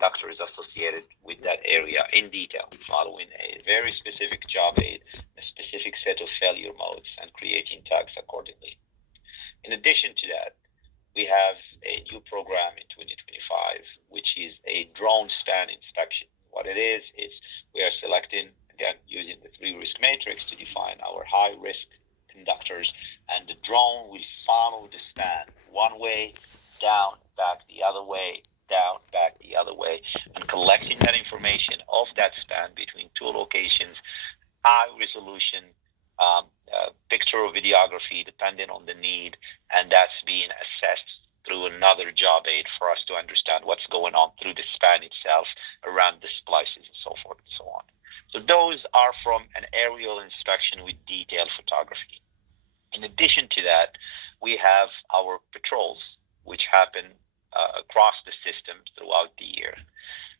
conductors associated with that area in detail, following a very specific job aid, a specific set of failure modes, and creating tags accordingly. In addition to that, we have a new program in 2025, which is a drone span inspection. What it is we are selecting, again, using the 3-risk matrix to define our high-risk conductors, and the drone will follow the span one way, down, back the other way, down, back the other way, and collecting that information of that span between two locations, high resolution picture or videography, depending on the need, and that's being assessed through another job aid for us to understand what's going on through the span itself, around the splices, and so forth and so on. So those are from an aerial inspection with detailed photography. In addition to that, we have our patrols, which happen across the system throughout the year.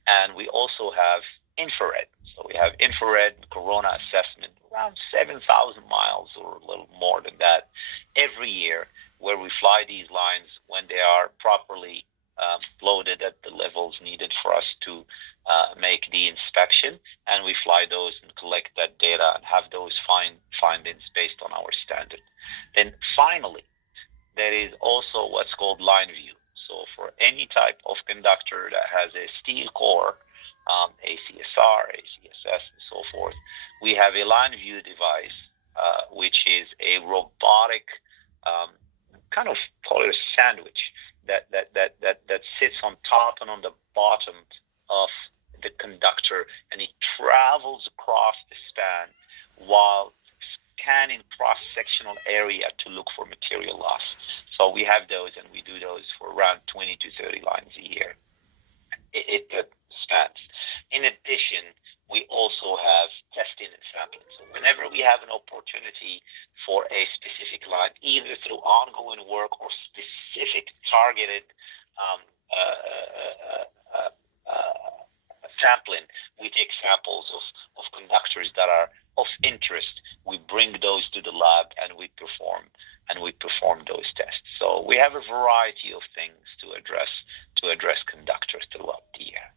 And we also have infrared. So we have infrared corona assessment around 7,000 miles or a little more than that every year, where we fly these lines when they are properly loaded at the levels needed for us to make the inspection, and we fly those and collect that data and have those findings based on our standard. Then finally, there is also what's called line view. So for any type of conductor that has a steel core, ACSR, ACSS, and so forth, we have a line view device, which is a robotic kind of call it a sandwich that sits on top and on the bottom of the conductor, and it travels across the span while scanning cross-sectional area to look for material loss. So we have those, and we do those for around 20 to 30 lines a year. It spans. In addition, we also have testing and sampling. So whenever we have an opportunity for a specific line, either through ongoing work or specific targeted sampling, we take samples of conductors that are of interest. We bring those to the lab, and we perform those tests. So we have a variety of things to address conductors throughout the year.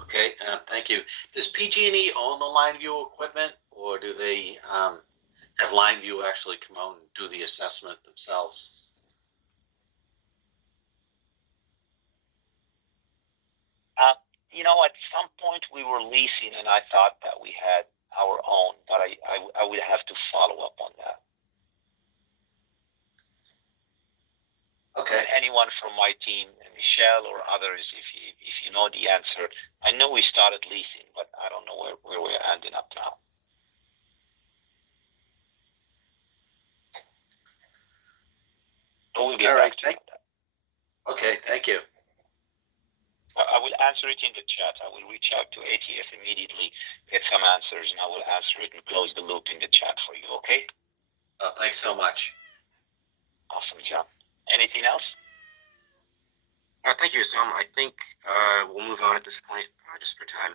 Okay, thank you. Does PG&E own the line view equipment, or do they have line view actually come out and do the assessment themselves? At some point we were leasing, and I thought that we had our own, but I would have to follow up on that. Okay. And anyone from my team, Michelle or others, if you know the answer, I know we started leasing, but I don't know where we're ending up now. But we'll get back to that. Okay, thank you. I will answer it in the chat. I will reach out to ATF immediately, get some answers, and I will answer it and close the loop in the chat for you, okay? Thanks so much. Awesome, John. Anything else? Thank you, Sam. I think we'll move on at this point, just for time.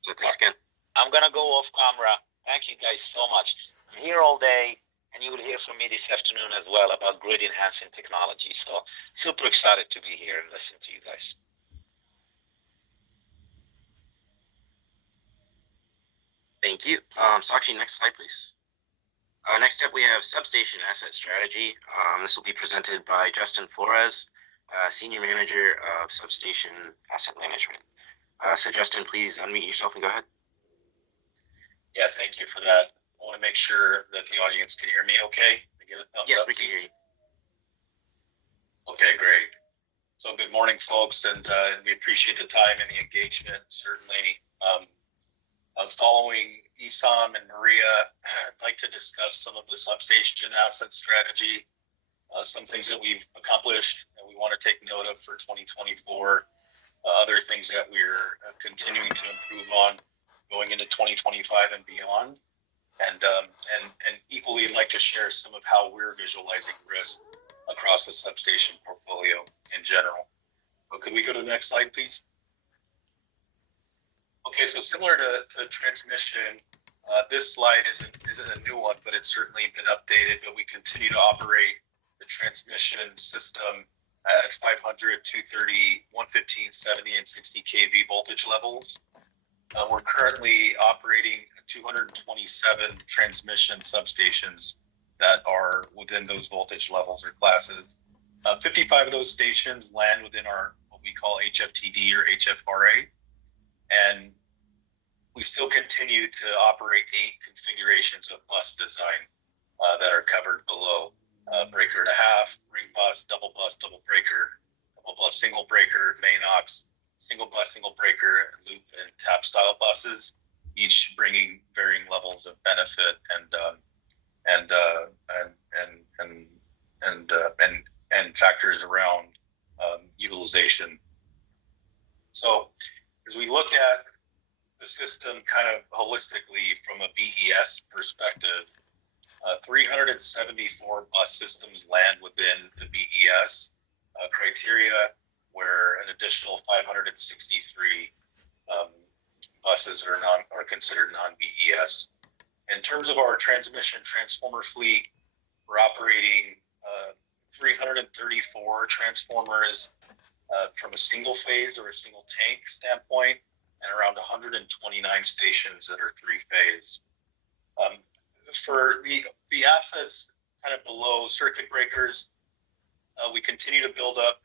So thanks again. I'm going to go off camera. Thank you guys so much. I'm here all day, and you will hear from me this afternoon as well about grid enhancing technology. So super excited to be here and listen to you guys. Thank you. Sakshi, next slide, please. Next up, we have Substation Asset Strategy. This will be presented by Justin Flores, Senior Manager of Substation Asset Management. So Justin, please unmute yourself and go ahead. Yeah, thank you for that. I want to make sure that the audience can hear me okay. Yes, we can hear you. Okay, great. So good morning, folks, and we appreciate the time and the engagement. Certainly, following Isam and Maria, I'd like to discuss some of the substation asset strategy, some things that we've accomplished and we want to take note of for 2024, other things that we're continuing to improve on going into 2025 and beyond, and equally like to share some of how we're visualizing risk across the substation portfolio in general. So could we go to the next slide, please? Okay, so similar to transmission, this slide isn't a new one, but it's certainly been updated. But we continue to operate the transmission system at 500, 230, 115, 70, and 60 kV voltage levels. We're currently operating 227 transmission substations that are within those voltage levels or classes. 55 of those stations land within our what we call HFTD or HFRA, and we still continue to operate 8 configurations of bus design that are covered below. Breaker and a half, ring bus, double breaker, double bus, single breaker, main aux, single bus, single breaker, loop and tap style buses, each bringing varying levels of benefit and factors around utilization. So as we look at the system kind of holistically from a BES perspective, 374 bus systems land within the BES criteria, where an additional 563 buses are considered non-BES. In terms of our transmission transformer fleet, we're operating 334 transformers from a single phase or a single tank standpoint, and around 129 stations that are 3-phase. For the assets kind of below circuit breakers, we continue to build up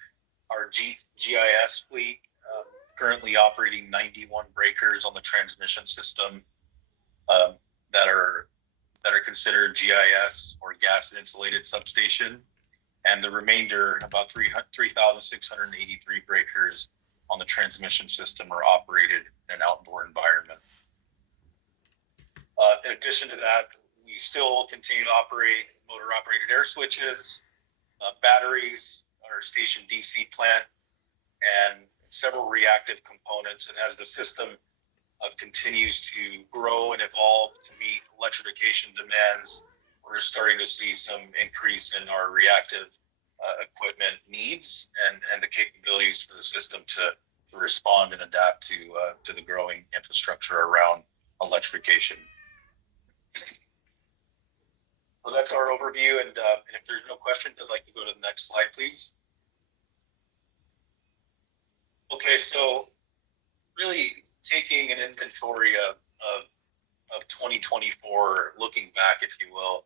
our GIS fleet, currently operating 91 breakers on the transmission system that are considered GIS or gas insulated substation, and the remainder, about 3,683 breakers on the transmission system, are operated in an outdoor environment. In addition to that, we still continue to operate motor operated air switches, batteries, our station DC plant, and several reactive components. And as the system continues to grow and evolve to meet electrification demands, we're starting to see some increase in our reactive equipment needs and the capabilities for the system to respond and adapt to the growing infrastructure around electrification. So that's our overview, and if there's no questions, I'd like to go to the next slide, please. Okay, so really taking an inventory of 2024, looking back, if you will,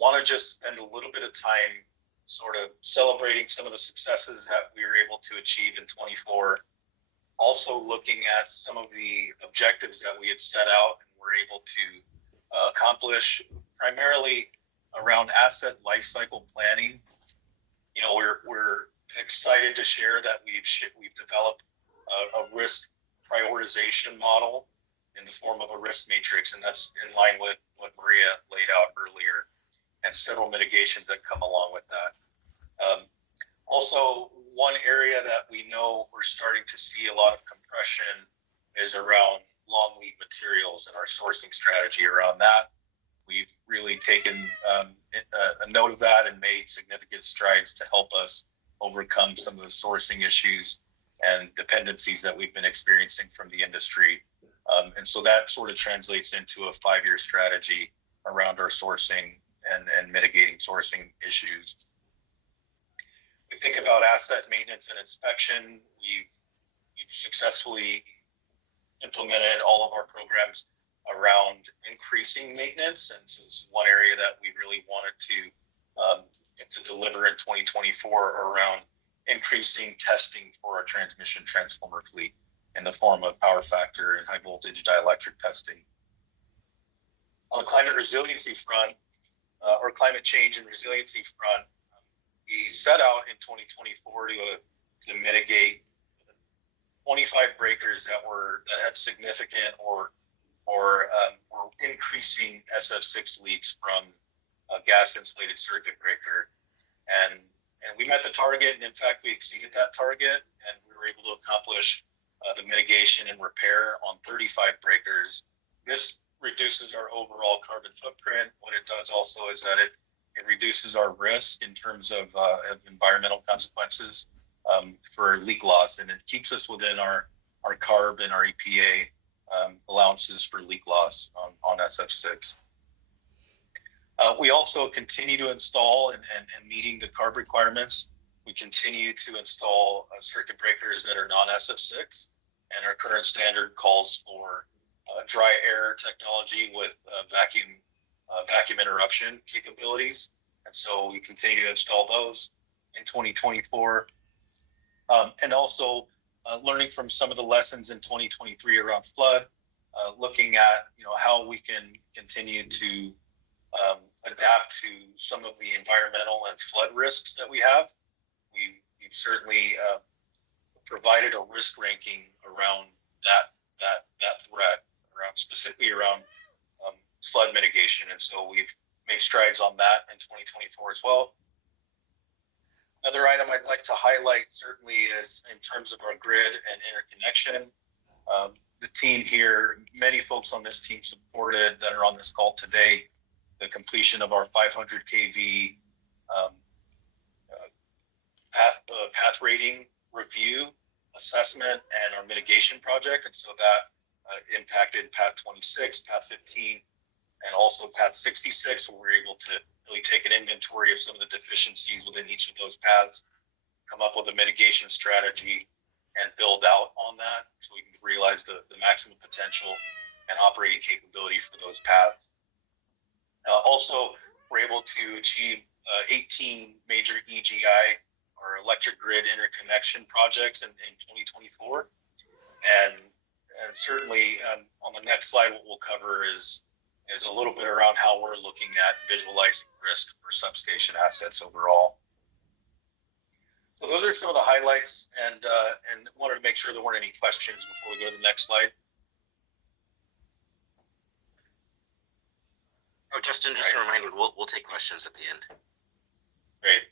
want to just spend a little bit of time sort of celebrating some of the successes that we were able to achieve in 24, also looking at some of the objectives that we had set out and were able to accomplish, primarily around asset lifecycle planning. You know, we're excited to share that we've developed a risk prioritization model in the form of a risk matrix, and that's in line with what Maria laid out earlier, and several mitigations that come along with that. Also, one area that we know we're starting to see a lot of compression is around long lead materials and our sourcing strategy around that. We've really taken a note of that and made significant strides to help us overcome some of the sourcing issues and dependencies that we've been experiencing from the industry. And so that sort of translates into a 5-year strategy around our sourcing and mitigating sourcing issues. We think about asset maintenance and inspection. We've successfully implemented all of our programs around increasing maintenance, and this is one area that we really wanted to deliver in 2024 around increasing testing for our transmission transformer fleet in the form of power factor and high voltage dielectric testing. On the climate resiliency front, or climate change and resiliency front, we set out in 2024 to mitigate 25 breakers that had significant or increasing SF6 leaks from a gas insulated circuit breaker, and we met the target, and in fact we exceeded that target, and we were able to accomplish the mitigation and repair on 35 breakers. This reduces our overall carbon footprint. What it does also is that it reduces our risk in terms of environmental consequences for leak loss, and it keeps us within our CARB and our EPA allowances for leak loss on SF6. We also continue to install and meeting the CARB requirements. We continue to install circuit breakers that are non-SF6, and our current standard calls for dry air technology with vacuum interruption capabilities. And so we continue to install those in 2024. And also learning from some of the lessons in 2023 around flood, looking at how we can continue to adapt to some of the environmental and flood risks that we have. We've certainly provided a risk ranking around that threat, specifically around flood mitigation, and so we've made strides on that in 2024 as well. Another item I'd like to highlight certainly is in terms of our grid and interconnection. The team here, many folks on this team supported that are on this call today, the completion of our 500 kV path rating review assessment and our mitigation project. And so that impacted Path 26, Path 15, and also Path 66, where we're able to really take an inventory of some of the deficiencies within each of those paths, come up with a mitigation strategy, and build out on that so we can realize the maximum potential and operating capability for those paths. Also, we're able to achieve 18 major EGI, or electric grid interconnection projects in 2024. And certainly on the next slide, what we'll cover is a little bit around how we're looking at visualizing risk for substation assets overall. So those are some of the highlights, and wanted to make sure there weren't any questions before we go to the next slide. Oh, Justin, just a reminder, we'll take questions at the end. Great,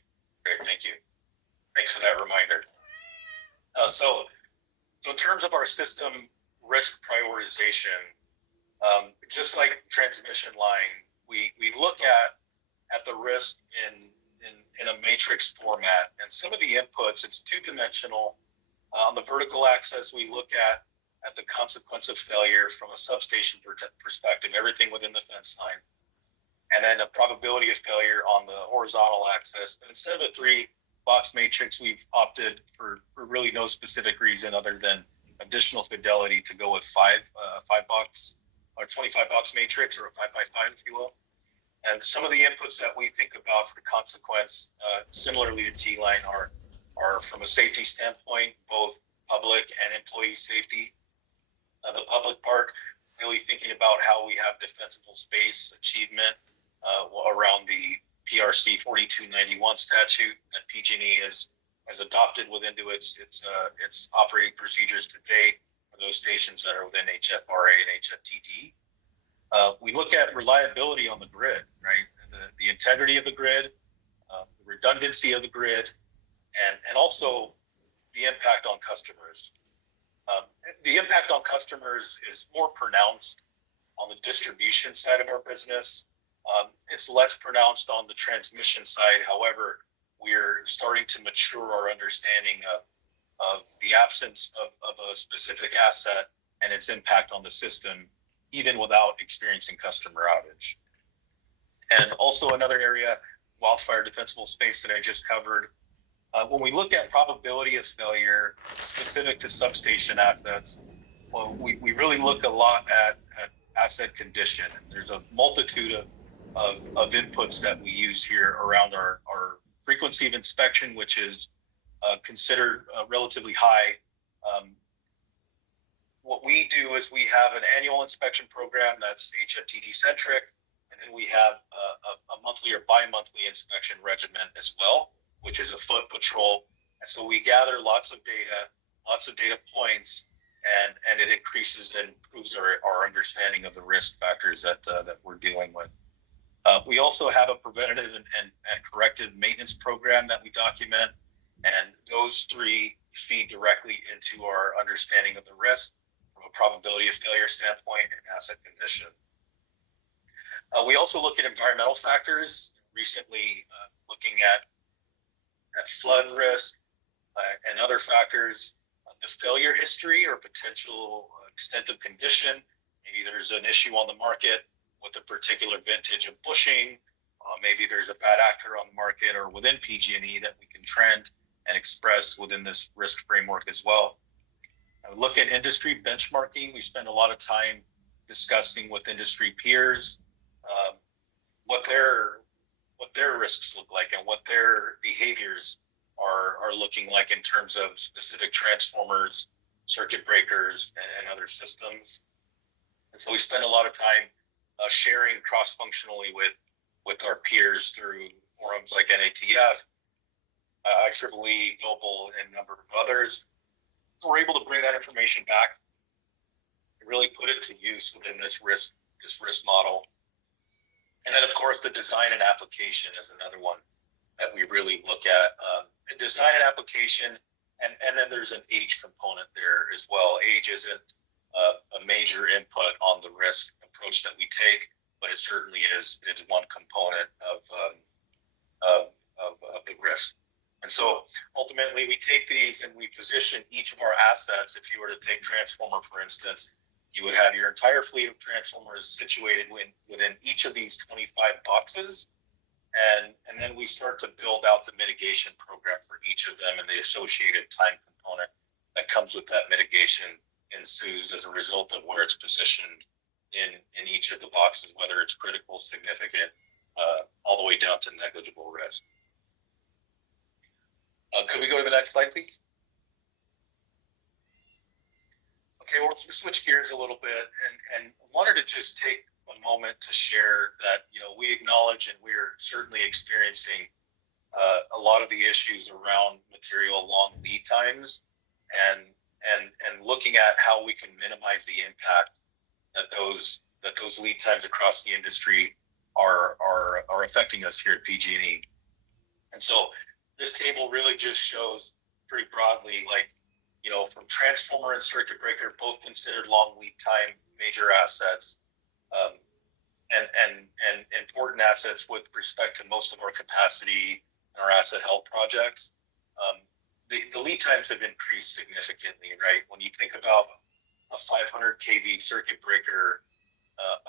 thank you. Thanks for that reminder. So in terms of our system risk prioritization, just like transmission line, we look at the risk in a matrix format, and some of the inputs, it's two-dimensional. On the vertical axis, we look at the consequence of failure from a substation perspective, everything within the fence line, and then a probability of failure on the horizontal axis. But instead of a 3-box matrix, we've opted for really no specific reason other than additional fidelity to go with 5-box or 25-box matrix, or a 5x5, if you will. And some of the inputs that we think about for consequence, similarly to T-Line, are from a safety standpoint, both public and employee safety. The public part, really thinking about how we have defensible space achievement around the PRC 4291 statute that PG&E has adopted within its operating procedures today for those stations that are within HFRA and HFTD. We look at reliability on the grid, right? The integrity of the grid, the redundancy of the grid, and also the impact on customers. The impact on customers is more pronounced on the distribution side of our business. It's less pronounced on the transmission side. However, we're starting to mature our understanding of the absence of a specific asset and its impact on the system, even without experiencing customer outage. And also another area, wildfire defensible space that I just covered. When we look at probability of failure specific to substation assets, well, we really look a lot at asset condition. There's a multitude of inputs that we use here around our frequency of inspection, which is considered relatively high. What we do is we have an annual inspection program that's HFTD centric, and then we have a monthly or bi-monthly inspection regimen as well, which is a foot patrol. And so we gather lots of data points, and it increases and improves our understanding of the risk factors that we're dealing with. We also have a preventative and corrective maintenance program that we document, and those three feed directly into our understanding of the risk from a probability of failure standpoint and asset condition. We also look at environmental factors, recently looking at flood risk and other factors, the failure history or potential extent of condition. Maybe there's an issue on the market with a particular vintage of bushing. Maybe there's a bad actor on the market or within PG&E that we can trend and expressed within this risk framework as well. Look at industry benchmarking. We spend a lot of time discussing with industry peers what their risks look like and what their behaviors are looking like in terms of specific transformers, circuit breakers, and other systems. And so we spend a lot of time sharing cross-functionally with our peers through forums like NATF, IEEE, Global, and a number of others. So we're able to bring that information back and really put it to use within this risk model. And then, of course, the design and application is another one that we really look at. Design and application, and then there's an age component there as well. Age isn't a major input on the risk approach that we take, but it certainly is one component of the risk. And so ultimately we take these and we position each of our assets. If you were to take transformer, for instance, you would have your entire fleet of transformers situated within each of these 25 boxes. And then we start to build out the mitigation program for each of them, and the associated time component that comes with that mitigation ensues as a result of where it's positioned in each of the boxes, whether it's critical, significant, all the way down to negligible risk. Could we go to the next slide, please? Okay, we'll switch gears a little bit and wanted to just take a moment to share that, we acknowledge and we're certainly experiencing a lot of the issues around material long lead times and looking at how we can minimize the impact that those lead times across the industry are affecting us here at PG&E. And so this table really just shows pretty broadly, from transformer and circuit breaker, both considered long lead time major assets, and important assets with respect to most of our capacity and our asset health projects. The lead times have increased significantly, right? When you think about a 500 kV circuit breaker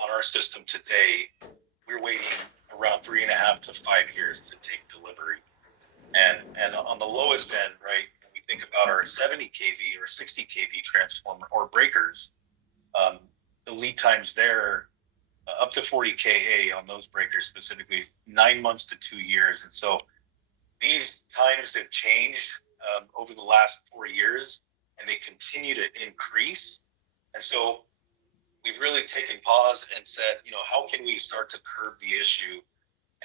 on our system today, we're waiting around 3.5 to 5 years to take delivery. And on the lowest end, right, when we think about our 70 kV or 60 kV transformer or breakers, the lead times there up to 40 kA on those breakers specifically, 9 months to 2 years. And so these times have changed over the last 4 years, and they continue to increase. And so we've really taken pause and said, how can we start to curb the issue?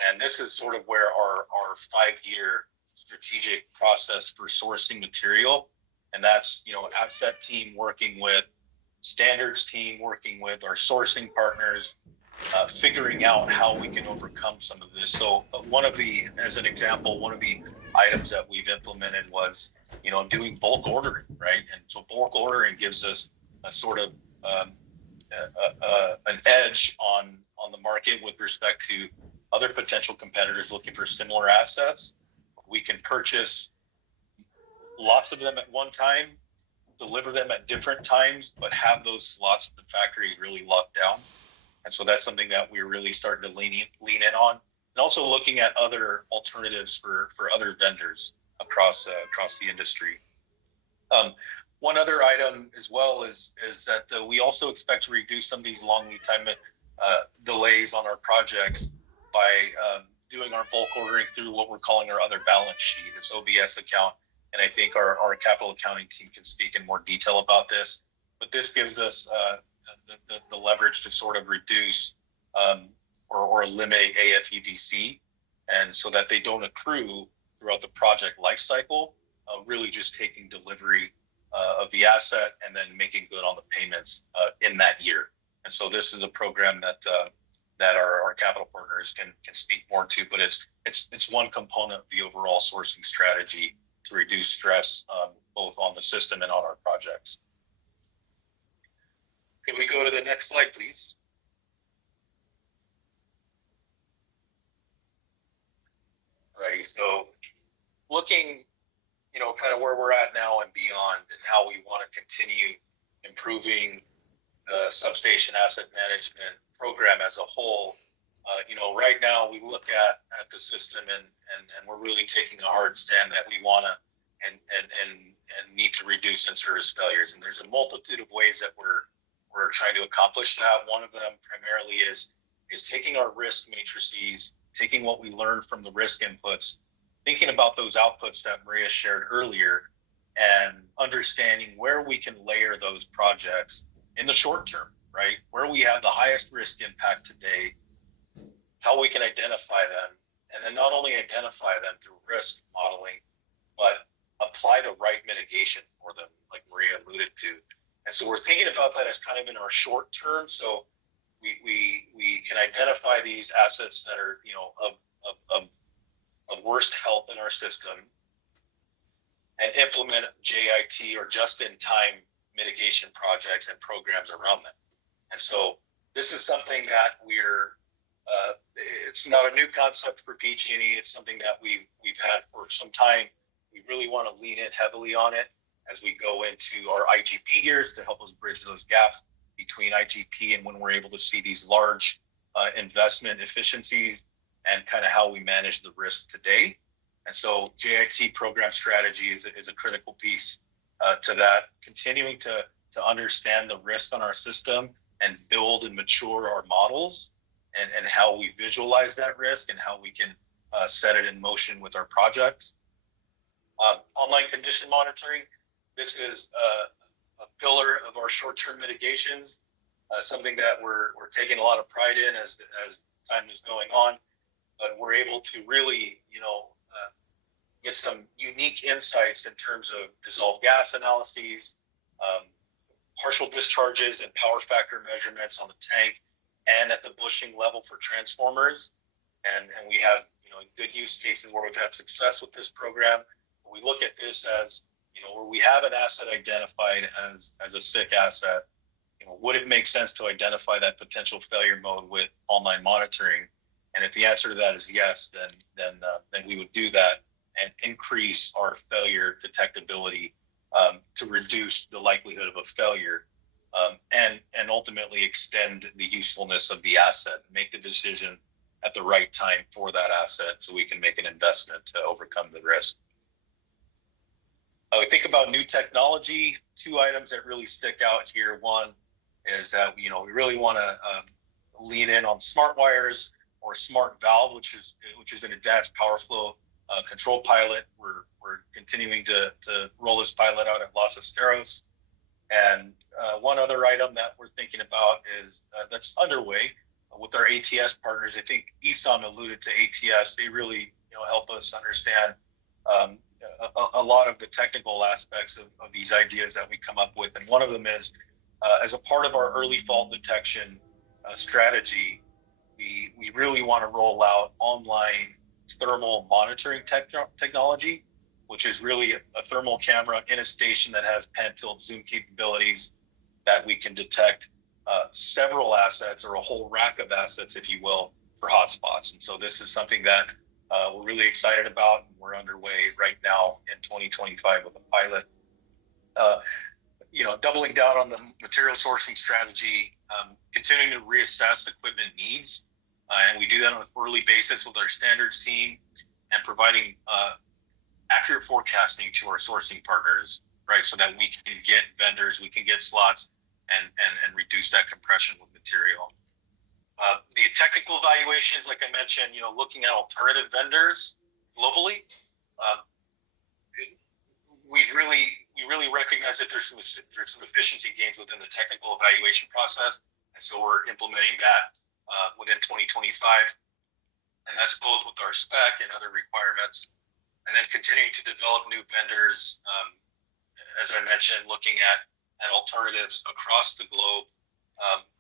And this is sort of where our 5-year strategic process for sourcing material, and that's, asset team working with standards team, working with our sourcing partners, figuring out how we can overcome some of this. So as an example, one of the items that we've implemented was, doing bulk ordering, right? And so bulk ordering gives us a sort of an edge on the market with respect to other potential competitors looking for similar assets. We can purchase lots of them at one time, deliver them at different times, but have those slots at the factories really locked down. And so that's something that we're really starting to lean in on, and also looking at other alternatives for other vendors across the industry. One other item as well is that we also expect to reduce some of these long lead time delays on our projects by doing our bulk ordering through what we're calling our other balance sheet, this OBS account. And I think our capital accounting team can speak in more detail about this. But this gives us the leverage to sort of reduce or eliminate AFUDC, and so that they don't accrue throughout the project life cycle, really just taking delivery of the asset and then making good on the payments in that year. And so this is a program that our capital partners can speak more to, but it's one component of the overall sourcing strategy to reduce stress both on the system and on our projects. Can we go to the next slide, please? Right, so looking, kind of where we're at now and beyond, and how we want to continue improving the substation asset management program as a whole. Right now we look at the system and we're really taking a hard stand that we want to and need to reduce in-service failures. And there's a multitude of ways that we're trying to accomplish that. One of them primarily is taking our risk matrices, taking what we learned from the risk inputs, thinking about those outputs that Maria shared earlier, and understanding where we can layer those projects in the short term, right? Where we have the highest risk impact today, how we can identify them, and then not only identify them through risk modeling, but apply the right mitigation for them, like Maria alluded to. And so we're thinking about that as kind of in our short term. So we can identify these assets that are, of worst health in our system and implement JIT or just-in-time mitigation projects and programs around them. And so this is something that it's not a new concept for PG&E. It's something that we've had for some time. We really want to lean in heavily on it as we go into our IGP years to help us bridge those gaps between IGP and when we're able to see these large investment efficiencies and kind of how we manage the risk today. And so JIT program strategy is a critical piece to that, continuing to understand the risk on our system and build and mature our models and how we visualize that risk and how we can set it in motion with our projects. Online condition monitoring, this is a pillar of our short-term mitigations, something that we're taking a lot of pride in as time is going on. But we're able to really, get some unique insights in terms of dissolved gas analyses, partial discharges and power factor measurements on the tank and at the bushing level for transformers. And we have, good use cases where we've had success with this program. We look at this as, where we have an asset identified as a sick asset, would it make sense to identify that potential failure mode with online monitoring? And if the answer to that is yes, then we would do that and increase our failure detectability to reduce the likelihood of a failure and ultimately extend the usefulness of the asset, make the decision at the right time for that asset so we can make an investment to overcome the risk. We think about new technology, two items that really stick out here. One is that, we really want to lean in on smart wires or smart valve, which is an advanced power flow control pilot. We're continuing to roll this pilot out at Los Esteros. And one other item that we're thinking about is that's underway with our ATS partners. I think Esam alluded to ATS. They really help us understand a lot of the technical aspects of these ideas that we come up with. And one of them is as a part of our early fault detection strategy, we really want to roll out online thermal monitoring technology, which is really a thermal camera in a station that has pan tilt zoom capabilities that we can detect several assets or a whole rack of assets, if you will, for hotspots. And so this is something that we're really excited about. We're underway right now in 2025 with a pilot. Doubling down on the material sourcing strategy, continuing to reassess equipment needs. And we do that on a quarterly basis with our standards team and providing accurate forecasting to our sourcing partners, right? So that we can get vendors, we can get slots and reduce that compression with material. The technical evaluations, like I mentioned, looking at alternative vendors globally, we really recognize that there's some efficiency gains within the technical evaluation process, and so we're implementing that within 2025, and that's both with our spec and other requirements, and then continuing to develop new vendors. As I mentioned, looking at alternatives across the globe,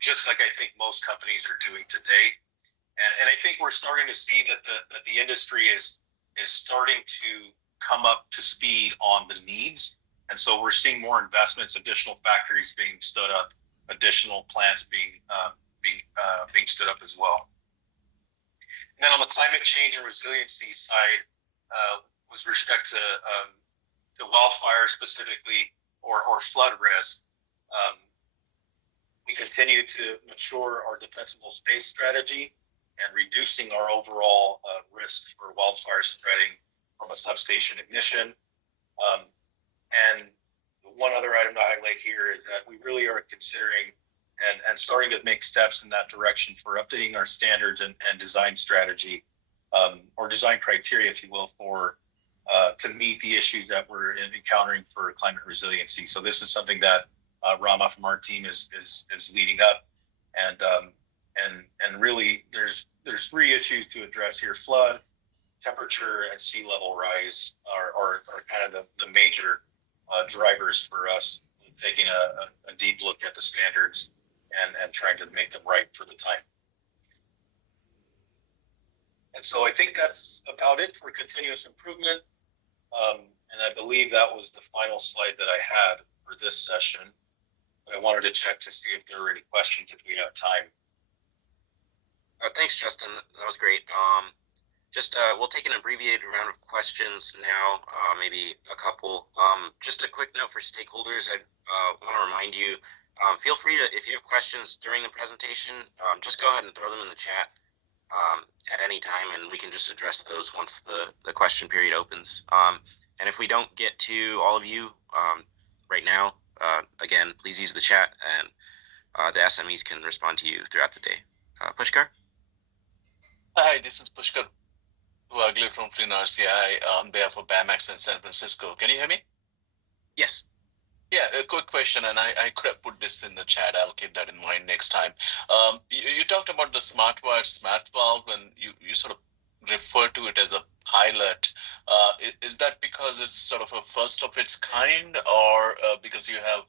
just like I think most companies are doing today, and I think we're starting to see that the industry is starting to come up to speed on the needs. And so we're seeing more investments, additional factories being stood up, additional plants being stood up as well. And then on the climate change and resiliency side, with respect to the wildfire specifically or flood risk, we continue to mature our defensible space strategy and reducing our overall risk for wildfire spreading from a substation ignition. And one other item to highlight here is that we really are considering and starting to make steps in that direction for updating our standards and design strategy, or design criteria, if you will, for to meet the issues that we're encountering for climate resiliency. So this is something that Rama from our team is leading up, and really there's 3 issues to address here: flood, temperature, and sea level rise are kind of the major drivers for us taking a deep look at the standards and trying to make them right for the time. And so I think that's about it for continuous improvement. And I believe that was the final slide that I had for this session. But I wanted to check to see if there were any questions if we have time. Thanks, Justin. That was great. We'll take an abbreviated round of questions now, maybe a couple. Just a quick note for stakeholders. I want to remind you, feel free to, if you have questions during the presentation, just go ahead and throw them in the chat at any time, and we can just address those once the question period opens. And if we don't get to all of you right now, again, please use the chat, and the SMEs can respond to you throughout the day. Pushkar? Hi, this is Pushkar Wagler from Flynn RCI on behalf of BAMAX in San Francisco. Can you hear me? Yes. Yeah, a quick question, and I could have put this in the chat. I'll keep that in mind next time. You talked about the SmartWire smart valve, and you sort of refer to it as a pilot. Is that because it's sort of a first of its kind, or because you have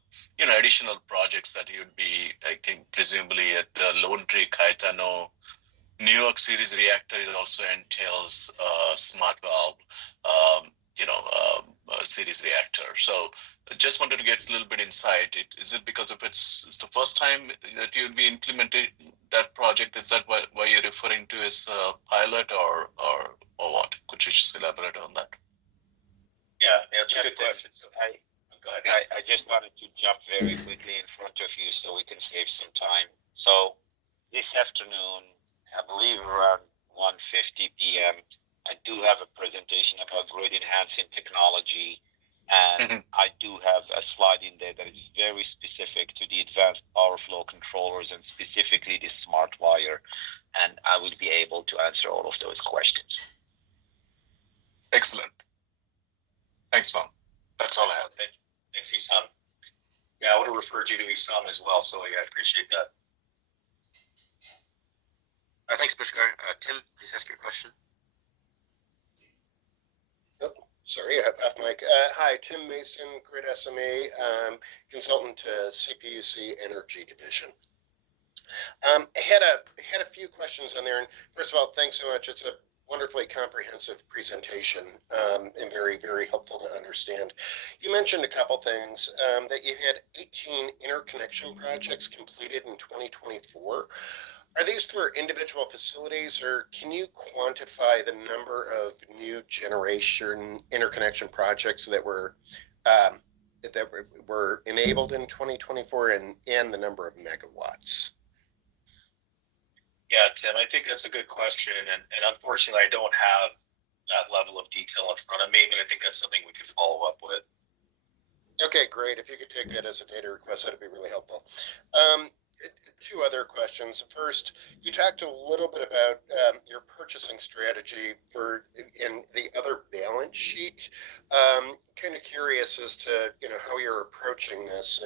additional projects that you'd be, I think, presumably at the Lone Tree, Caetano, New York series reactor also entails smart valve, series reactor. So just wanted to get a little bit insight. Is it because of it's the first time that you'll be implementing that project? Is that why you're referring to as a pilot, or what? Could you just elaborate on that? Yeah, it's a good question. So go ahead. I just wanted to jump very quickly in front of you so we can save some time. So this afternoon, I believe around 1:50 p.m., I do have a presentation about grid enhancing technology, and I do have a slide in there that is very specific to the advanced power flow controllers and specifically the SmartWire, and I will be able to answer all of those questions. Excellent. Thanks, Mom. That's all I have. Thanks, Isam. Yeah, I would have referred you to Isam as well, so yeah, I appreciate that. Thanks, Pushkar. Tim, please ask your question. Sorry, off mic. Hi, Tim Mason, Grid SME, consultant to CPUC Energy Division. I had a few questions on there, and first of all, thanks so much. It's a wonderfully comprehensive presentation and very, very helpful to understand. You mentioned a couple things, that you had 18 interconnection projects completed in 2024. Are these for individual facilities, or can you quantify the number of new generation interconnection projects that were enabled in 2024 and the number of megawatts? Yeah, Tim, I think that's a good question, and unfortunately, I don't have that level of detail in front of me, but I think that's something we could follow up with. Okay, great. If you could take that as a data request, that'd be really helpful. Two other questions. First, you talked a little bit about your purchasing strategy in the other balance sheet. Kind of curious as to how you're approaching this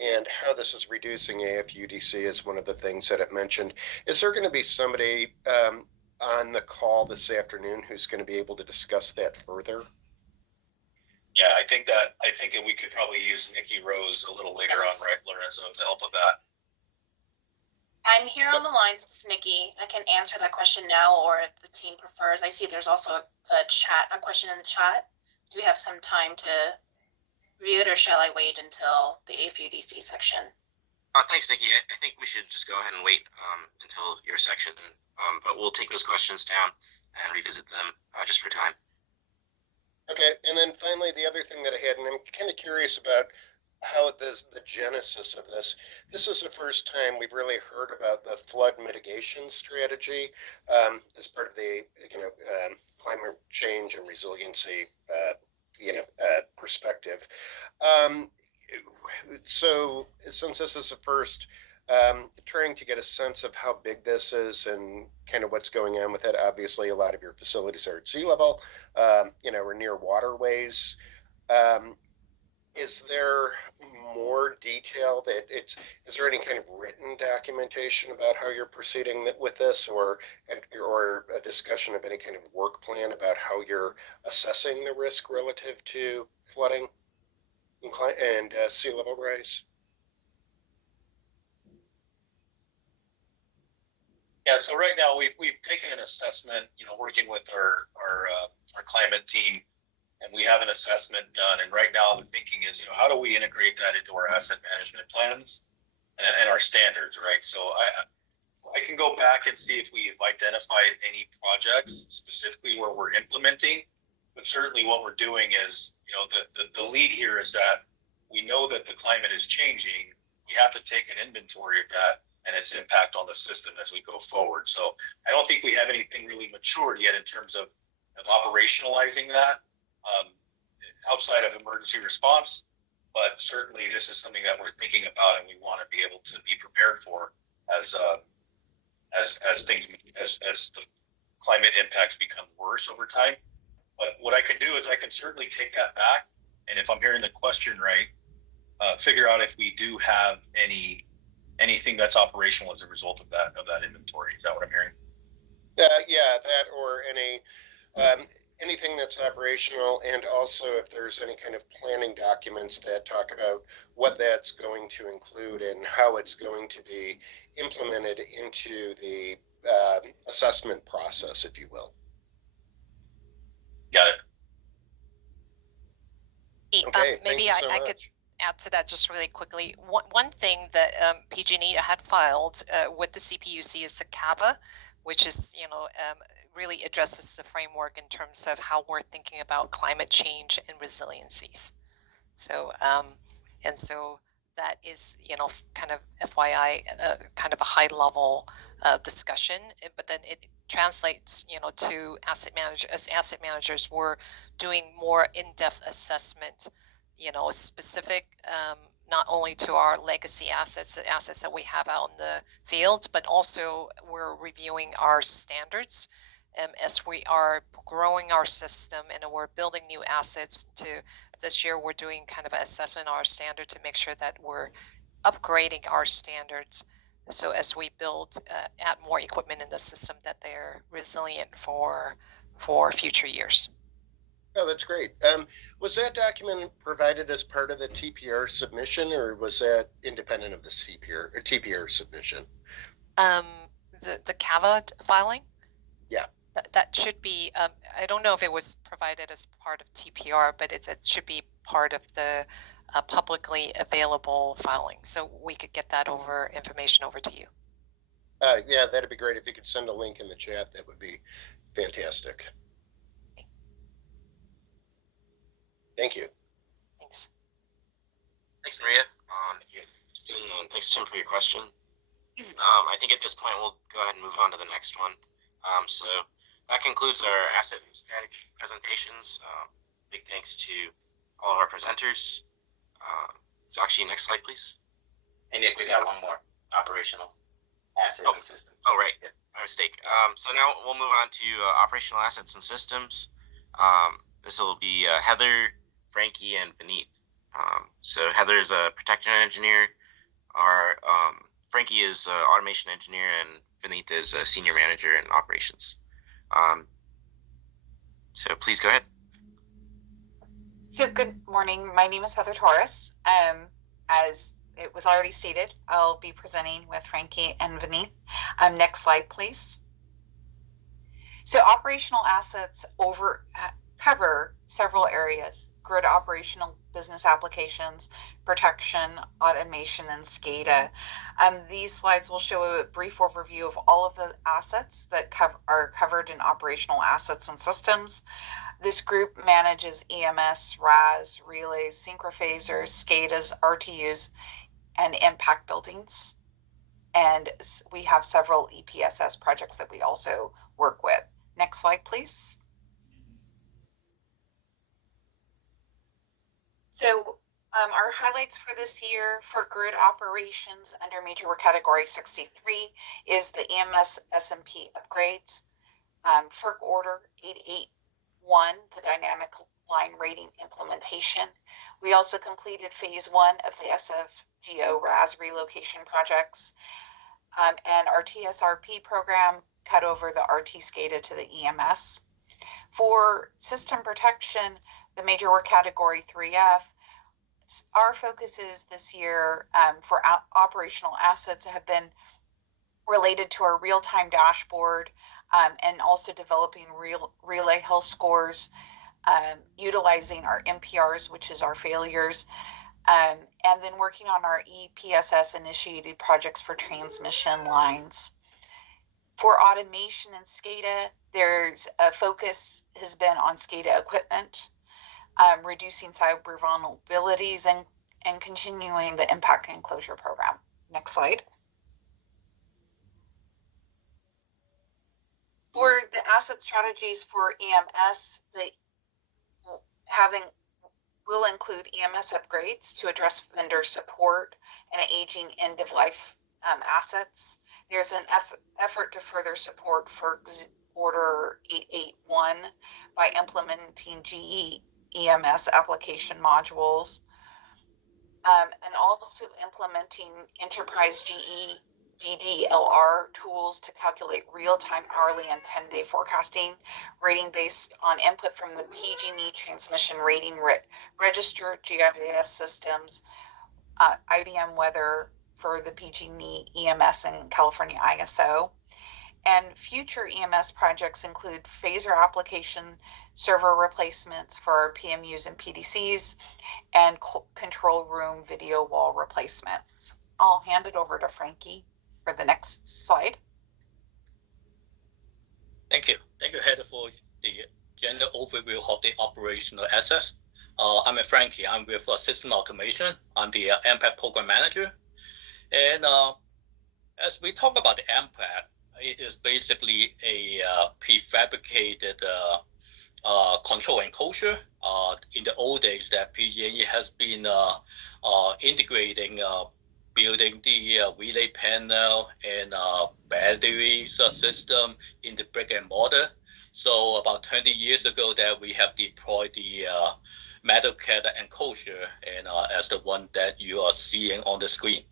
and how this is reducing AFUDC is one of the things that it mentioned. Is there going to be somebody on the call this afternoon who's going to be able to discuss that further? Yeah, I think we could probably use Nikki Rose a little later on, right, Lorenzo, to help with that. I'm here on the line. This is Nikki. I can answer that question now, or if the team prefers. I see there's also a question in the chat. Do we have some time to review it, or shall I wait until the AFUDC section? Thanks, Nikki. I think we should just go ahead and wait until your section, but we'll take those questions down and revisit them just for time. Okay, and then finally, the other thing that I had, and I'm kind of curious about how the genesis of this. This is the first time we've really heard about the flood mitigation strategy as part of the climate change and resiliency perspective. So since this is the first, trying to get a sense of how big this is and kind of what's going on with it. Obviously, a lot of your facilities are at sea level, or near waterways. Is there more detail is there any kind of written documentation about how you're proceeding with this, or a discussion of any kind of work plan about how you're assessing the risk relative to flooding and sea level rise? Yeah, so right now we've taken an assessment, working with our climate team, and we have an assessment done. And right now the thinking is, how do we integrate that into our asset management plans and our standards, right? So I can go back and see if we've identified any projects specifically where we're implementing, but certainly what we're doing is, the lead here is that we know that the climate is changing. We have to take an inventory of that and its impact on the system as we go forward. So I don't think we have anything really matured yet in terms of operationalizing that outside of emergency response. But certainly this is something that we're thinking about, and we want to be able to be prepared for as the climate impacts become worse over time. But what I can do is I can certainly take that back, and if I'm hearing the question right, figure out if we do have anything that's operational as a result of that inventory. Is that what I'm hearing? Yeah, that or anything that's operational, and also if there's any kind of planning documents that talk about what that's going to include and how it's going to be implemented into the assessment process, if you will. Got it. Okay, maybe I could add to that just really quickly. One thing that PG&E had filed with the CPUC is a CAVA, which is, really addresses the framework in terms of how we're thinking about climate change and resiliencies. So, and so that is, kind of FYI, kind of a high level discussion, but then it translates, to asset managers. As asset managers, we're doing more in-depth assessment, specific, not only to our legacy assets, the assets that we have out in the field, but also we're reviewing our standards as we are growing our system and we're building new assets. This year, we're doing kind of an assessment of our standard to make sure that we're upgrading our standards. So as we add more equipment in the system, that they're resilient for future years. Oh, that's great. Was that document provided as part of the TPR submission, or was that independent of the TPR submission? The CAVA filing? Yeah. That should be, I don't know if it was provided as part of TPR, but it should be part of the publicly available filing. So we could get that information over to you. Yeah, that'd be great. If you could send a link in the chat, that would be fantastic. Thank you. Thanks. Thanks, Maria. Thanks, Tim, for your question. I think at this point we'll go ahead and move on to the next one. So that concludes our asset and strategy presentations. Big thanks to all of our presenters. Sakshi, next slide, please. And Nick, we got one more operational assets and systems. Oh, right. Yeah. My mistake. So now we'll move on to operational assets and systems. This will be Heather, Frankie, and Vineet. So Heather is a protection engineer. Frankie is an automation engineer, and Vineet is a senior manager in operations. So please go ahead. So good morning. My name is Heather Torres. As it was already stated, I'll be presenting with Frankie and Vineet. Next slide, please. So operational assets cover several areas: grid operational, business applications, protection, automation, and SCADA. These slides will show a brief overview of all of the assets that are covered in operational assets and systems. This group manages EMS, RAS, relays, synchrophasers, SCADAs, RTUs, and impact buildings. And we have several EPSS projects that we also work with. Next slide, please. So our highlights for this year for grid operations under major work category 63 is the EMS SMP upgrades. FERC order 881, the dynamic line rating implementation. We also completed phase 1 of the SFGO RAS relocation projects. And our TSRP program cut over the RT SCADA to the EMS. For system protection, the major work category 3F, our focuses this year for operational assets have been related to our real-time dashboard and also developing relay health scores, utilizing our MPRs, which is our failures, and then working on our EPSS initiated projects for transmission lines. For automation and SCADA, there's a focus has been on SCADA equipment, reducing cyber vulnerabilities and continuing the impact and closure program. Next slide. For the asset strategies for EMS, will include EMS upgrades to address vendor support and aging end-of-life assets. There's an effort to further support FERC Order 881 by implementing GE EMS application modules, and also implementing enterprise GE DDLR tools to calculate real-time hourly and 10-day forecasting rating based on input from the PG&E transmission rating register, GIS systems, IBM weather for the PG&E EMS and California ISO. And future EMS projects include phaser application server replacements for our PMUs and PDCs and control room video wall replacements. I'll hand it over to Frankie for the next slide. Thank you. Thank you, Heather, for the general overview of the operational assets. I'm Frankie. I'm with System Automation. I'm the MPAC Program Manager. And as we talk about the MPAC, it is basically a prefabricated control enclosure. In the old days, that PG&E has been integrating building the relay panel and batteries system in the brick and mortar. So about 20 years ago that we have deployed the metal clad enclosure and as the one that you are seeing on the screen.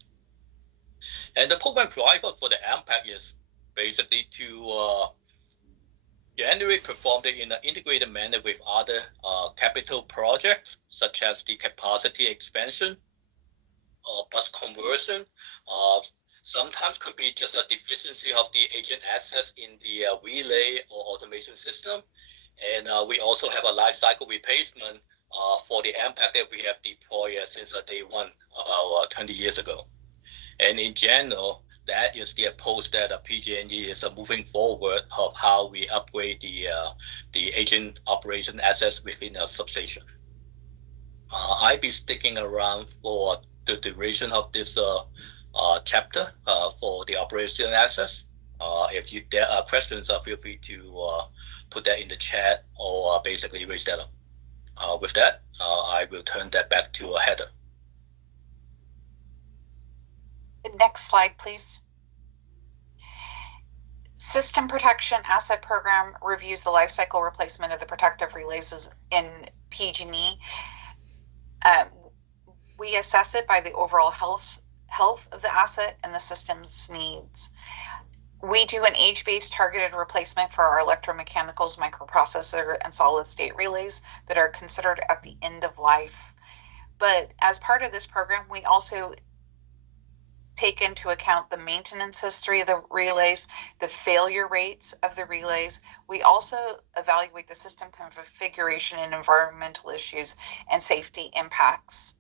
And the program driver for the MPAC is basically to generally perform it in an integrated manner with other capital projects, such as the capacity expansion, bus conversion, sometimes could be just a deficiency of the agent access in the relay or automation system. And we also have a life cycle replacement for the MPAC that we have deployed since day one, about 20 years ago. And in general, that is the approach that PG&E is moving forward of how we upgrade the agent operation assets within a substation. I'll be sticking around for the duration of this chapter for the operation assets. If there are questions, feel free to put that in the chat or basically raise that up. With that, I will turn that back to Heather. Next slide, please. System Protection Asset Program reviews the life cycle replacement of the protective relays in PG&E. We assess it by the overall health of the asset and the system's needs. We do an age-based targeted replacement for our electromechanicals, microprocessor, and solid-state relays that are considered at the end of life. But as part of this program, we also take into account the maintenance history of the relays, the failure rates of the relays. We also evaluate the system configuration and environmental issues and safety impacts.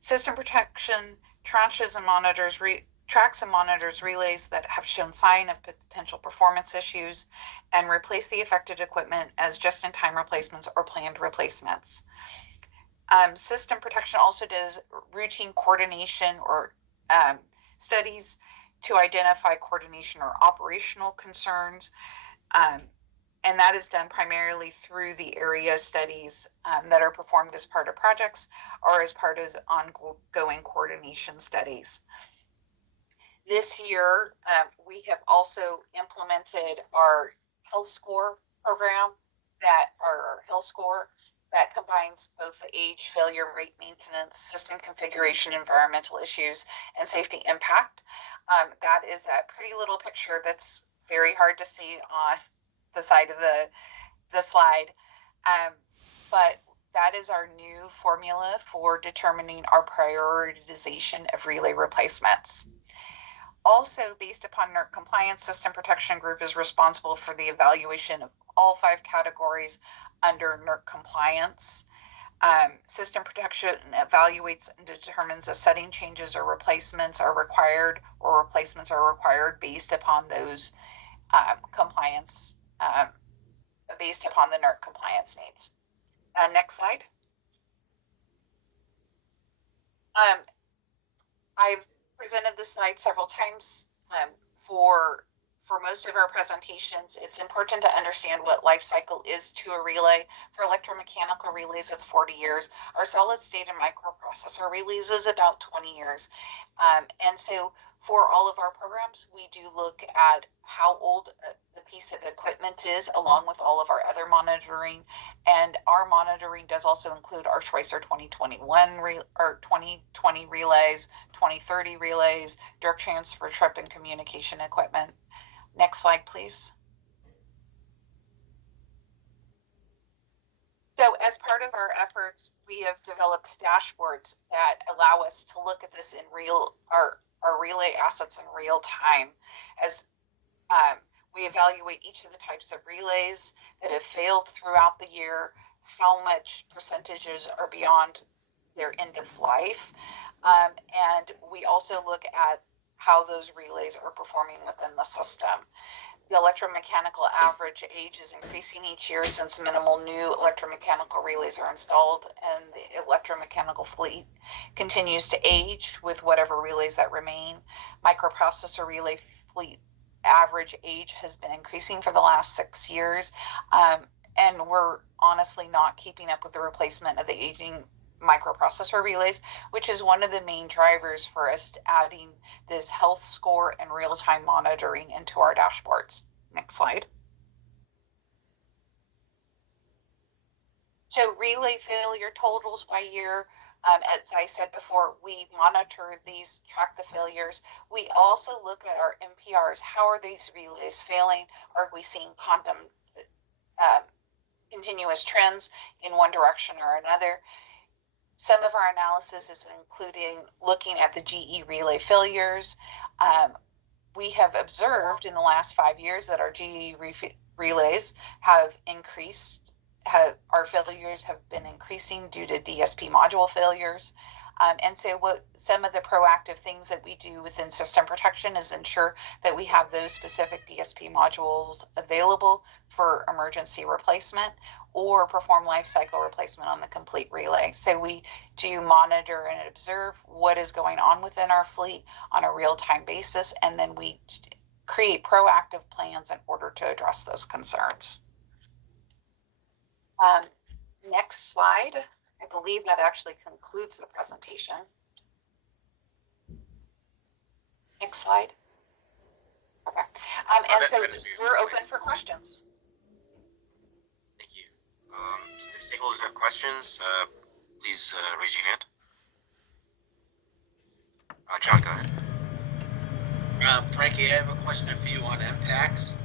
System Protection tracks and monitors relays that have shown sign of potential performance issues and replace the affected equipment as just-in-time replacements or planned replacements. System Protection also does routine coordination or studies to identify coordination or operational concerns, and that is done primarily through the area studies that are performed as part of projects or as part of ongoing coordination studies. This year, we have also implemented our health score program, our health score that combines both the age, failure rate maintenance, system configuration, environmental issues, and safety impact. That is that pretty little picture that's very hard to see on the side of the slide. But that is our new formula for determining our prioritization of relay replacements. Also, based upon NERC compliance, System Protection Group is responsible for the evaluation of all 5 categories under NERC compliance. System Protection evaluates and determines if setting changes or replacements are required or replacements are required based upon those compliance, based upon the NERC compliance needs. Next slide. I've presented this slide several times. For most of our presentations, it's important to understand what life cycle is to a relay. For electromechanical relays, it's 40 years. Our solid state and microprocessor relays is about 20 years. And so for all of our programs, we do look at how old the piece of equipment is, along with all of our other monitoring. And our monitoring does also include our Schweitzer 2021 or 2020 relays, 2030 relays, direct transfer trip and communication equipment. Next slide, please. So as part of our efforts, we have developed dashboards that allow us to look at this in our relay assets in real time. As we evaluate each of the types of relays that have failed throughout the year, how much percentages are beyond their end of life. And we also look at how those relays are performing within the system. The electromechanical average age is increasing each year since minimal new electromechanical relays are installed, and the electromechanical fleet continues to age with whatever relays that remain. Microprocessor relay fleet average age has been increasing for the last 6 years, and we're honestly not keeping up with the replacement of the aging microprocessor relays, which is one of the main drivers for us adding this health score and real-time monitoring into our dashboards. Next slide. So relay failure totals by year. As I said before, we monitor these, track the failures. We also look at our MPRs. How are these relays failing? Are we seeing continuous trends in one direction or another? Some of our analysis is including looking at the GE relay failures. We have observed in the last 5 years that our GE relays have increased. Our failures have been increasing due to DSP module failures. And so some of the proactive things that we do within system protection is ensure that we have those specific DSP modules available for emergency replacement or perform life cycle replacement on the complete relay. So we do monitor and observe what is going on within our fleet on a real-time basis, and then we create proactive plans in order to address those concerns. Next slide. I believe that actually concludes the presentation. Next slide. Okay. And so we're open for questions. Thank you. So if stakeholders have questions, please raise your hand. John, go ahead. Frankie, I have a question for you on MPACs.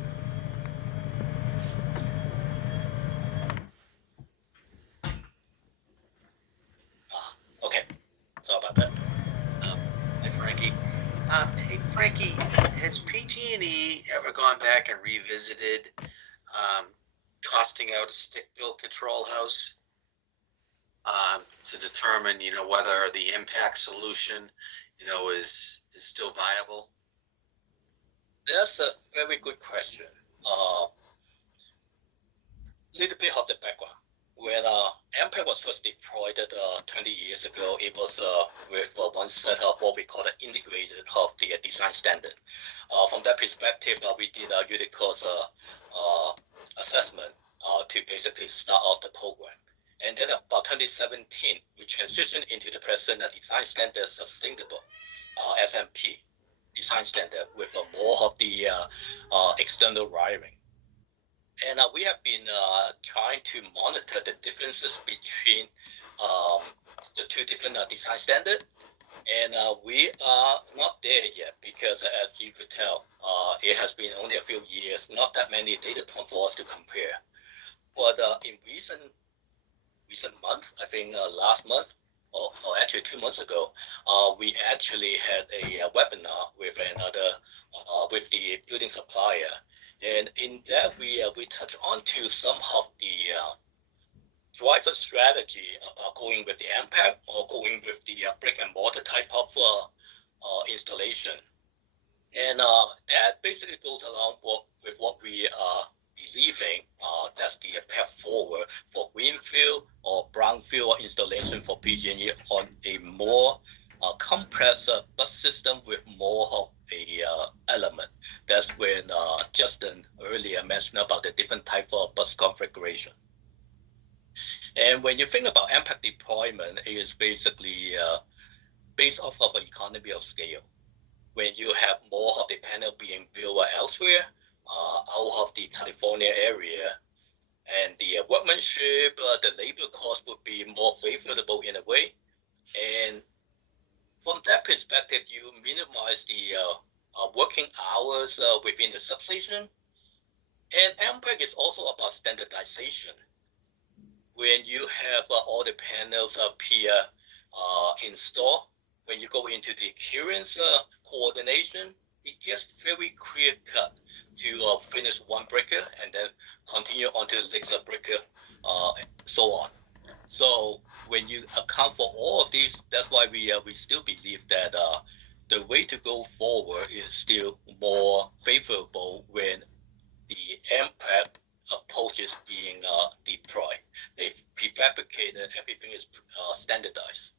Okay, sorry about that. Hi, Frankie. Hey, Frankie, has PG&E ever gone back and revisited costing out a stick-built control house to determine, whether the impact solution, is still viable? That's a very good question. Little bit of the background. When MPAC was first deployed 20 years ago, it was with one set of what we call the integrated of the design standard. From that perspective, we did a Unicode assessment to basically start off the program. And then about 2017, we transitioned into the present design standard sustainable SMP design standard with more of the external wiring. And we have been trying to monitor the differences between the two different design standards. And we are not there yet because, as you could tell, it has been only a few years, not that many data points for us to compare. But in recent month, I think last month, or actually 2 months ago, we actually had a webinar with with the building supplier. And in that, we touched on to some of the driver strategy about going with the MPAC or going with the brick and mortar type of installation. And that basically goes along with what we are believing that's the path forward for greenfield or brownfield installation for PG&E on a more complex bus system with more of a element. That's when Justin earlier mentioned about the different type of bus configuration. And when you think about MPAC deployment, it is basically based off of an economy of scale. When you have more of the panel being built elsewhere, out of the California area, and the workmanship, the labor cost would be more favorable in a way. And from that perspective, you minimize the working hours within the substation. And MPAC is also about standardization. When you have all the panels up here installed, when you go into the current coordination, it gets very clear cut to finish one breaker and then continue on to the next breaker, so on. So when you account for all of these, that's why we still believe that the way to go forward is still more favorable when the MPAC approach is being deployed. They've prefabricated, everything is standardized.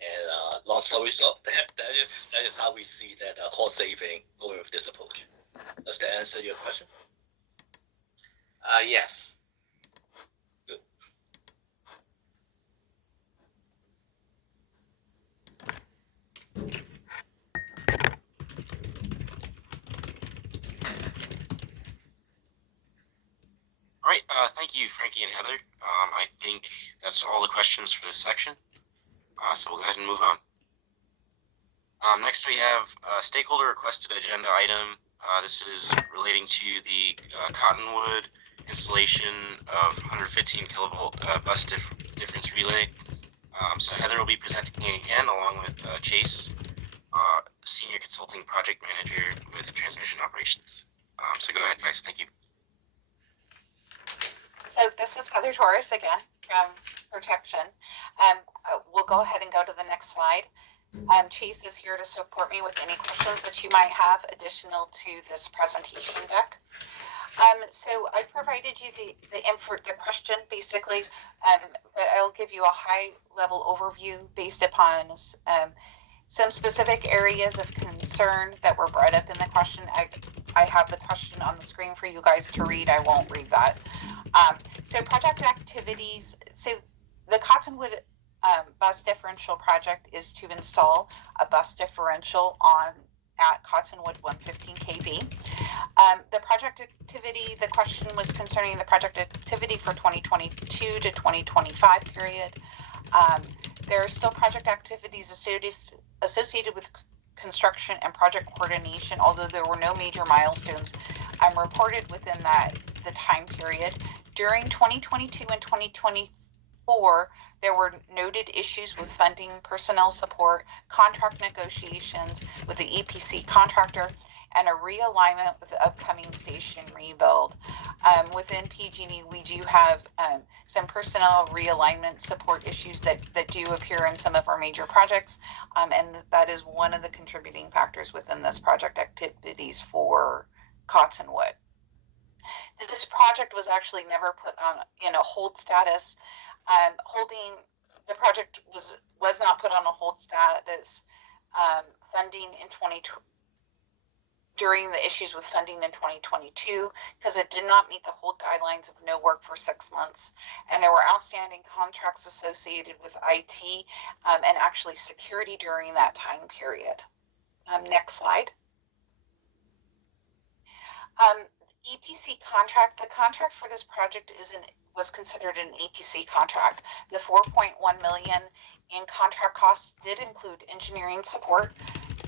And long story short, that is how we see that cost saving going with this approach. Does that answer your question? Yes. Good. All right, thank you, Frankie and Heather. I think that's all the questions for this section. So we'll go ahead and move on. Next, we have a stakeholder requested agenda item. This is relating to the Cottonwood installation of 115 kilovolt bus difference relay. So Heather will be presenting again along with Chase, Senior Consulting Project Manager with Transmission Operations. So go ahead, guys. Thank you. So this is Heather Torres again from Protection. We'll go ahead and go to the next slide. Chase is here to support me with any questions that you might have additional to this presentation deck. So I provided you the question basically, but I'll give you a high level overview based upon some specific areas of concern that were brought up in the question. I have the question on the screen for you guys to read. I won't read that. So project activities. So the Cottonwood bus differential project is to install a bus differential at Cottonwood 115 kV. The project activity, the question was concerning the project activity for 2022 to 2025 period. There are still project activities associated with construction and project coordination, although there were no major milestones reported within the time period. During 2022 and 2024, there were noted issues with funding, personnel support, contract negotiations with the EPC contractor, and a realignment with the upcoming station rebuild. Within PG&E, we do have some personnel realignment support issues that do appear in some of our major projects, and that is one of the contributing factors within this project activities for Cottonwood. This project was actually never put on in a hold status. The project was not put on a hold status. Funding in during the issues with funding in 2022 because it did not meet the whole guidelines of no work for 6 months. And there were outstanding contracts associated with IT and actually security during that time period. Next slide. EPC contract. The contract for this project was considered an EPC contract. The 4.1 million in contract costs did include engineering support,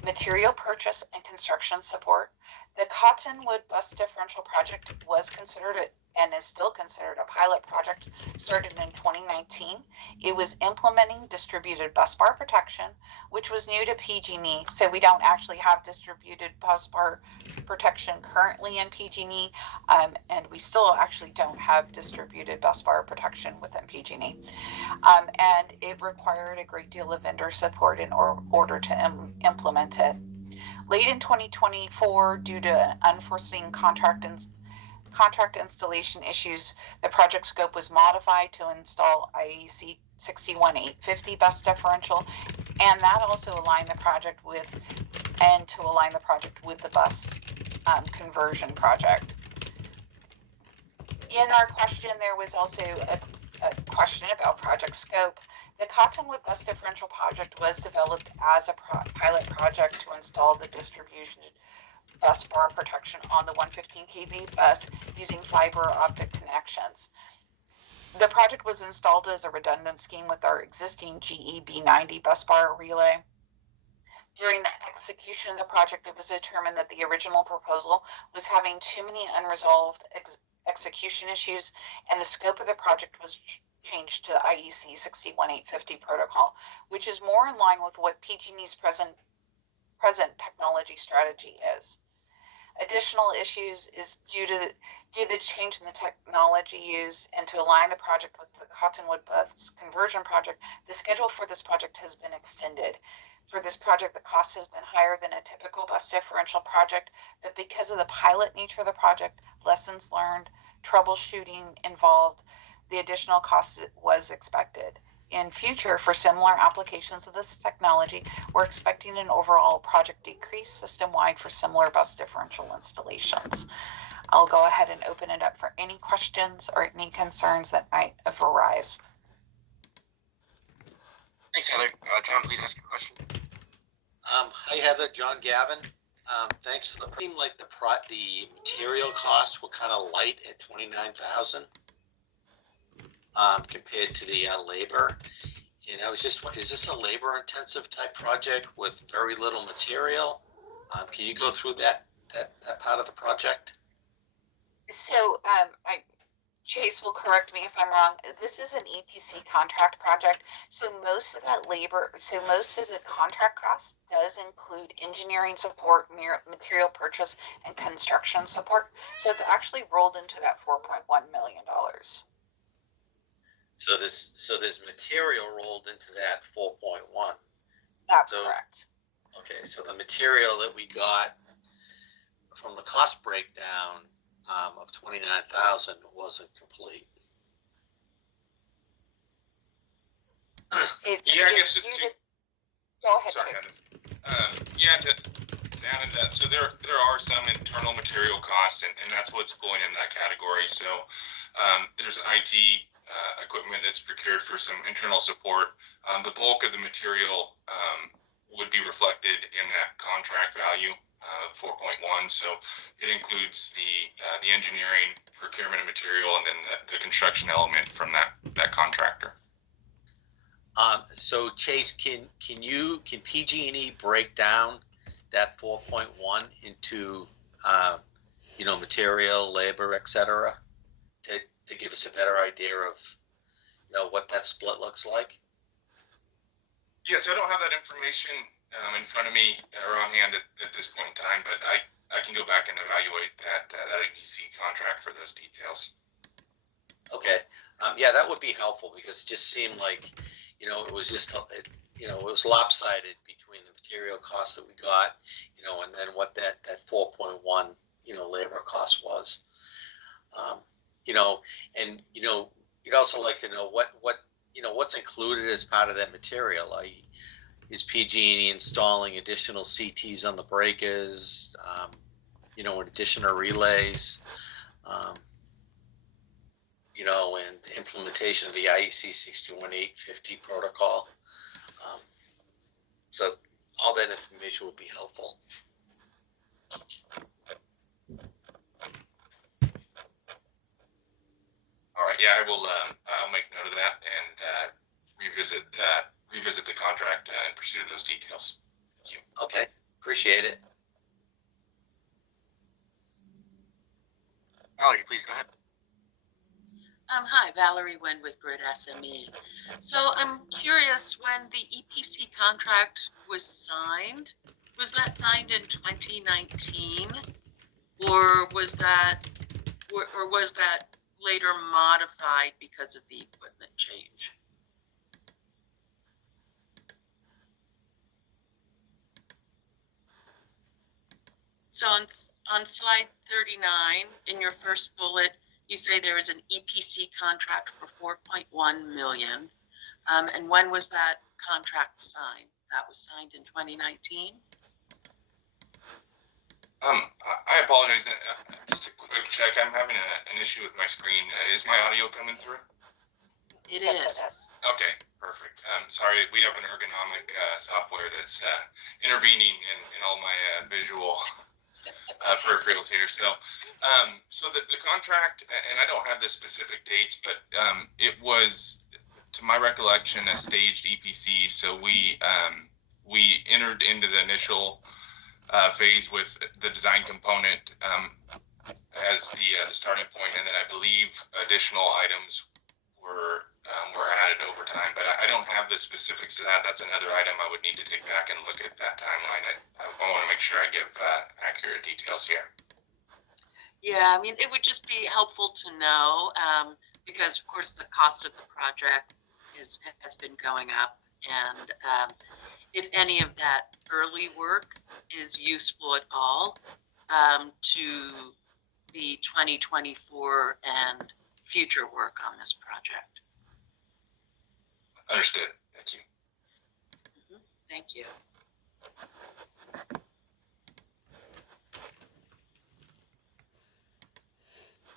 material purchase, and construction support. The Cottonwood Bus Differential Project was considered and is still considered a pilot project started in 2019. It was implementing distributed bus bar protection, which was new to PG&E. So we don't actually have distributed bus bar protection currently in PG&E, and we still actually don't have distributed bus bar protection within PG&E. And it required a great deal of vendor support in order to implement it. Late in 2024, due to unforeseen contract installation issues, the project scope was modified to install IEC 61850 bus differential, and that also aligned the project with the bus conversion project. In our question, there was also a question about project scope. The Cottonwood Bus Differential Project was developed as a pilot project to install the distribution bus bar protection on the 115 kV bus using fiber optic connections. The project was installed as a redundant scheme with our existing GE B90 bus bar relay. During the execution of the project, it was determined that the original proposal was having too many unresolved execution issues, and the scope of the project was changed to the IEC 61850 protocol, which is more in line with what PG&E's present technology strategy is. Additional issues is due to the change in the technology used and to align the project with the Cottonwood Bus Conversion Project, the schedule for this project has been extended. For this project, the cost has been higher than a typical bus differential project, but because of the pilot nature of the project, lessons learned, troubleshooting involved, the additional cost was expected. In future, for similar applications of this technology, we're expecting an overall project decrease system-wide for similar bus differential installations. I'll go ahead and open it up for any questions or any concerns that might have arisen. Thanks, Heather. John, please ask your question. Hi, Heather. John Gavin. Thanks for the. Seemed like the material costs were kind of light at 29,000 compared to the labor. And I was just, is this a labor-intensive type project with very little material? Can you go through that part of the project? So, Chase will correct me if I'm wrong. This is an EPC contract project, so most of that labor, most of the contract cost does include engineering support, material purchase, and construction support. So it's actually rolled into that $4.1 million. So there's material rolled into that 4.1. That's correct. Okay, so the material that we got from the cost breakdown of 29,000 wasn't complete. Yeah, I guess just to go ahead. Sorry, yeah, to add into that, so there are some internal material costs, and that's what's going in that category. So there's IT equipment that's procured for some internal support. The bulk of the material would be reflected in that contract value. 4.1, so it includes the engineering, procurement of material, and then the construction element from that contractor. So Chase, can PG&E break down that 4.1 into material, labor, etc., to give us a better idea of what that split looks like? Yes, I don't have that information in front of me or on hand at this point in time, but I can go back and evaluate that EPC contract for those details. Okay. Yeah, that would be helpful because it just seemed like, it was just, it was lopsided between the material costs that we got, and then what that 4.1, labor cost was. And, you'd also like to know what's included as part of that material. Is PG&E installing additional CTs on the breakers? in addition to relays, and implementation of the IEC 61850 protocol. So all that information will be helpful. All right, yeah, I will. I'll make note of that and revisit the contract and pursue those details. Thank you. Okay, appreciate it. Valerie, please go ahead. Hi, Valerie Wynn with Grid SME. So I'm curious, when the EPC contract was signed, was that signed in 2019, or was that later modified because of the equipment change? So on slide 39, in your first bullet, you say there is an EPC contract for 4.1 million. And when was that contract signed? That was signed in 2019? I apologize. Just a quick check. I'm having an issue with my screen. Is my audio coming through? It Yes, is. it is. Okay, perfect. Sorry, we have an ergonomic software that's intervening in all my visual peripherals here. So the contract, and I don't have the specific dates, but it was, to my recollection, a staged EPC. So we entered into the initial phase with the design component as the starting point, and then I believe additional items were added over time. But I don't have the specifics of that. That's another item I would need to take back and look at that timeline. I want to make sure I give accurate details here. Yeah, I mean, it would just be helpful to know because, of course, the cost of the project has been going up, and if any of that early work is useful at all to the 2024 and future work on this project. Understood. Thank you. Thank you.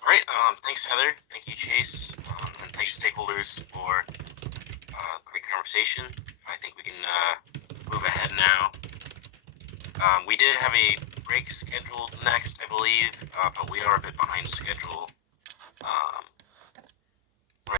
All right. Thanks, Heather. Thank you, Chase. And thanks, stakeholders, for great conversation. I think we can move ahead now. We did have a break scheduled next, I believe, but we are a bit behind schedule.